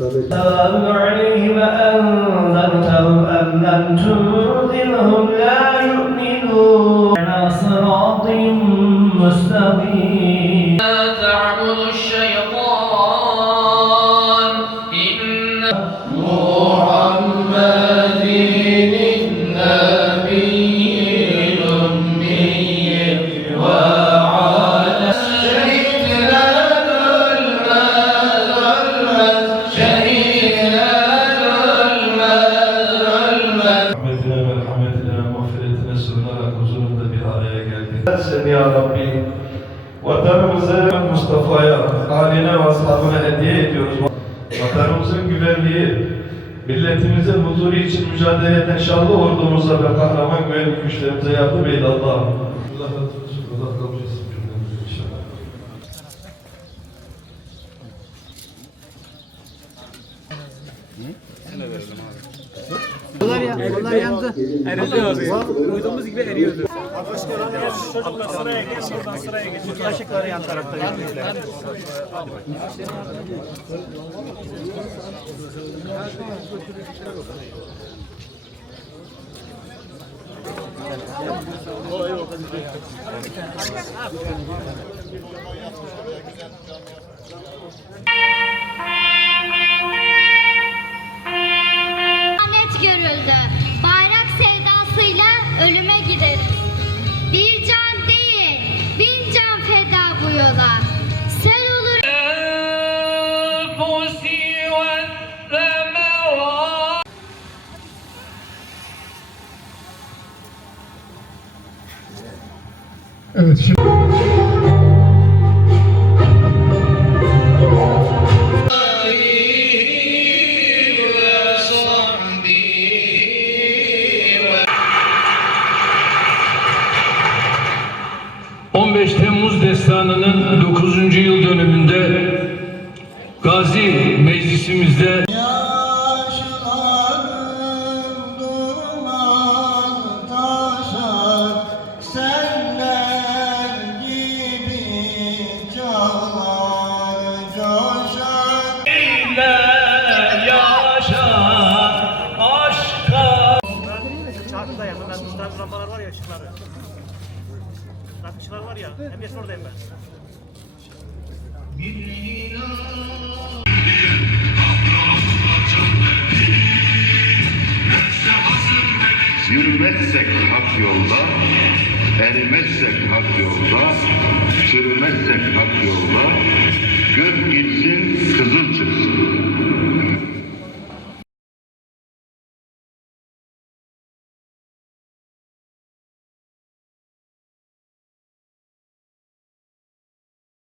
السلام عليهم أنذرتهم أم لم تنذرهم لا يؤمنون. على صراط مستقيم. Sen ya Rabbi, vatanımızı Mustafa'ya, haline ve ashabına hediye ediyoruz. Vatanımızın güvenliği, milletimizin huzuru için mücadele eden şanlı ordumuza ve kahraman güvenlik güçlerimize yardım eyle Allah'ım. Allah razı olsun, Allah kabul etsin cümlemizi inşallah. Çocuklar sıraya geç, buradan sıraya geç. Işıkları yan tarafta yanıyorlar. Lanet ...15 Temmuz Destanı'nın 9. yıl dönümünde... ...Gazi Meclisimizde... Çarkıda yanında ben ıstrak rampalar var ya ışıkları. Işıklar var ya, hem de oradayım ben. Yürümezsek hak yolda, erimezsek hak yolda, sürmezsek hak yolda, gök